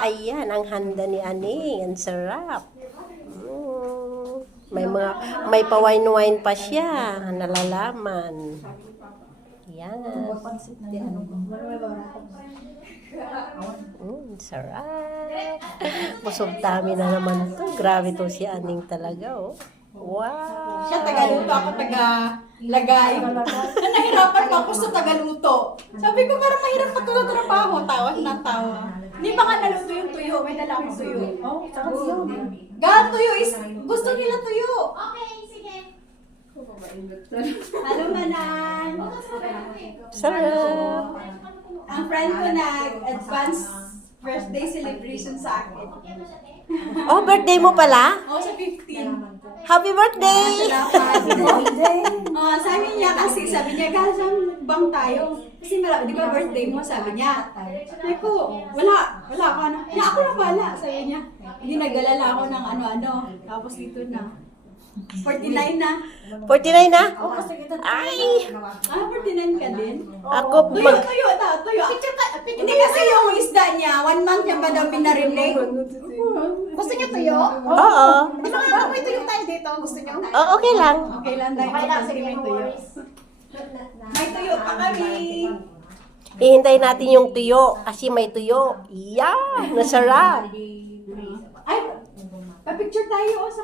Ayan, ang handa ni Aning. Ang sarap. May pa-wine-wine pa siya. Nalalaman. Yan. Sarap. Busog dami na naman to. Grabe to si Aning talaga, oh. Wow. Siya tagaluto, ako taga-lagay. Nahirapan pa ako sa tagaluto. Sabi ko, parang mahirap pagkakatrabaho. Tawa ng tawa. Hindi ba nga naluto yung tuyo? May dala akong tuyo. Oh, sarap yun. Gal, tuyo is, gusto nila tuyo. Okay, sige. Hello, Manan. Sarap. Ang friend ko nag-advance birthday celebration sa akin. Oh, birthday mo pala? Oo, sa 15. Happy birthday! Sabi niya kasi, sabi niya, Gal, saan bang tayo? Kasi di ba birthday mo, sabi niya. Sabi ko, wala ka na. Ako na bala, sabi niya. Hindi nag-alala ako ng ano-ano. Tapos dito na. 49 na. 49 na? Oo, kasi kita. Ay! 49 ka din? Ako, Tuyo na, tuyo. Hindi kasi yung isda niya, 1 month niya ba daw binarinig? Gusto niyo tuyo? Oo. Di ba nga may tuyo tayo dito? Gusto niyo? Oh, okay lang. Okay lang dahil Okay lang, sige, may no tuyo. worries. May tuyo pa kami. Ihintayin natin yung tuyo kasi may tuyo. Yan! Nasarap! Ay, pa-picture tayo sa